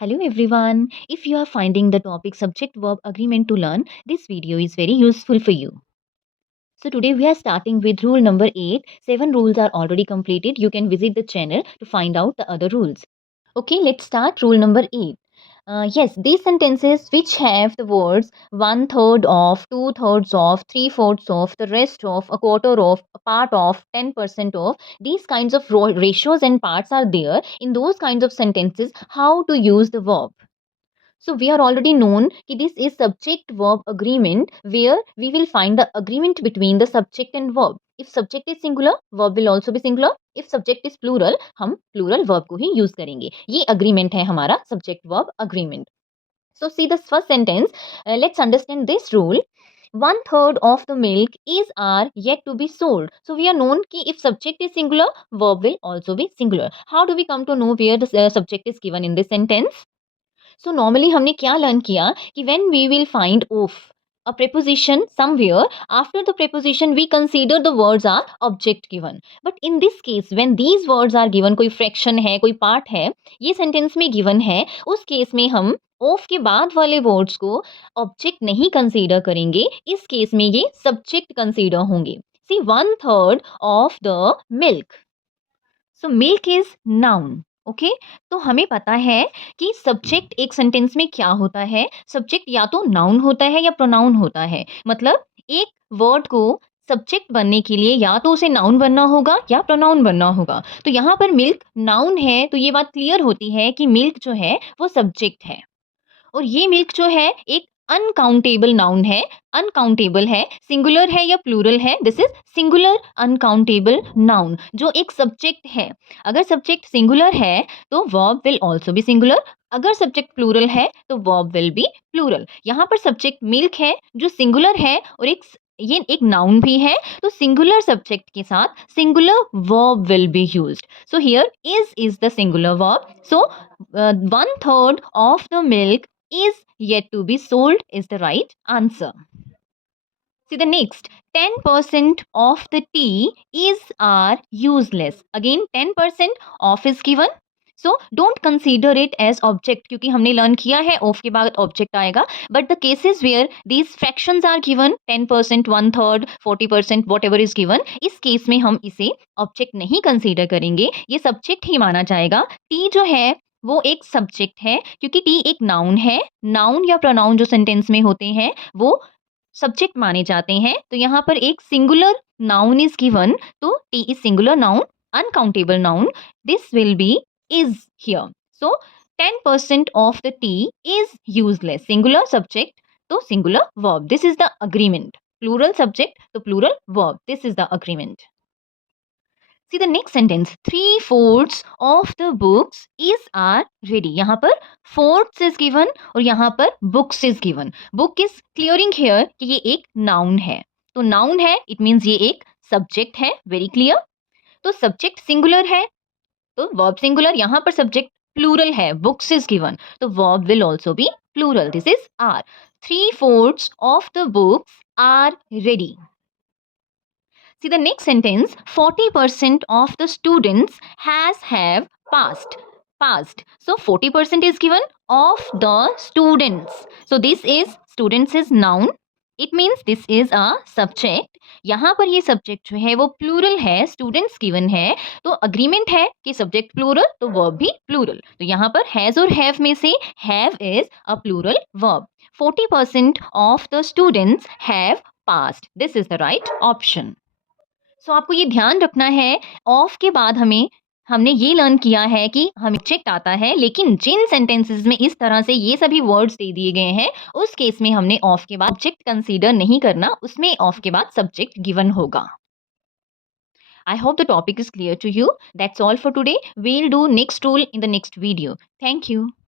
Hello everyone. If you are finding the topic subject verb agreement to learn, this video is very useful for you. So today we are starting with rule number 8. 7 rules are already completed. You can visit the channel to find out the other rules. Okay, let's start rule number 8. Yes, these sentences which have the words one third of, two thirds of, three fourths of, the rest of, a quarter of, a part of, 10% of, these kinds of ratios and parts are there. In those kinds of sentences, how to use the verb. So we are already known that this is subject verb agreement where we will find the agreement between the subject and verb. If subject is singular, verb will also be singular. If subject is plural, हम plural verb को ही use करेंगे. ये agreement है हमारा subject verb agreement. So see the first sentence. Let's understand this rule. One third of the milk is are yet to be sold. So we are known कि if subject is singular, verb will also be singular. How do we come to know where the subject is given in this sentence? So normally हमने क्या learn किया कि when we will find of a preposition somewhere, after the preposition we consider the words are object given. But in this case when these words are given, कोई fraction है, कोई part है, ये sentence में given है, उस case में हम of के बाद वाले words को object नहीं consider करेंगे. इस case में ये subject consider होंगे. See, one third of the milk. So milk is noun. Okay तो हमें पता है कि सब्जेक्ट एक सेंटेंस में क्या होता है. सब्जेक्ट या तो नाउन होता है या प्रोनाउन होता है. मतलब एक वर्ड को सब्जेक्ट बनने के लिए या तो उसे नाउन बनना होगा या प्रोनाउन बनना होगा. तो यहाँ पर मिल्क नाउन है तो ये बात क्लियर होती है कि मिल्क जो है वो सब्जेक्ट है. और ये मिल्क जो है एक अनकाउंटेबल नाउन है. अनकाउंटेबल है, सिंगुलर है या प्लूरल है. This is singular uncountable noun जो एक सब्जेक्ट है. अगर सब्जेक्ट सिंगुलर है तो verb will also be singular. अगर सब्जेक्ट प्लूरल है तो वर्ब विल बी प्लूरल. यहाँ पर सब्जेक्ट मिल्क है जो सिंगुलर है और ये एक नाउन भी है. तो सिंगुलर सब्जेक्ट के साथ singular verb will be used. So here is the singular verb. So one third of the milk is yet to be sold is the right answer. See the next. 10% of the tea is are useless. Again 10% off is given. So don't consider it as object क्योंकि हमने learn किया है of के बाद object आएगा. But the cases where these fractions are given 10%, one third, 40%, whatever is given, इस case में हम इसे object नहीं consider करेंगे. ये subject ही माना जाएगा. tea जो है वो एक सब्जेक्ट है क्योंकि टी एक नाउन है. नाउन या प्रोनाउन जो सेंटेंस में होते हैं वो सब्जेक्ट माने जाते हैं. तो यहाँ पर एक सिंगुलर नाउन इज गिवन. तो tea is singular noun, uncountable noun. This will be is here. So 10% of the tea is useless. Singular subject तो singular verb. This is the agreement. Plural subject तो plural verb. This is the agreement. See the next sentence. 3/4 of the books is are ready. यहाँ पर fourths is given और यहाँ पर books is given. Book is clearing here कि ये एक noun है. तो noun है, it means ये एक subject है. Very clear. तो subject singular है तो verb singular. यहाँ पर subject plural है. Books is given. तो verb will also be plural. This is are. 3/4 of the books are ready. See the next sentence. 40% of the students have passed. Passed. So 40% is given of the students. So this is students is noun. It means this is a subject. यहाँ पर ये subject जो है वो plural है. Students given है तो agreement है कि subject plural तो verb भी plural. तो यहाँ पर has और have में से have is a plural verb. 40% of the students have passed. This is the right option. सो आपको ये ध्यान रखना है ऑफ के बाद हमने ये लर्न किया है कि हमें ऑब्जेक्ट आता है. लेकिन जिन सेंटेंसेस में इस तरह से ये सभी वर्ड्स दे दिए गए हैं उस केस में हमने ऑफ के बाद ऑब्जेक्ट कंसीडर नहीं करना. उसमें ऑफ के बाद सब्जेक्ट गिवन होगा. I hope the topic is clear to you. That's all for today. We'll do next rule in the next video. Thank you.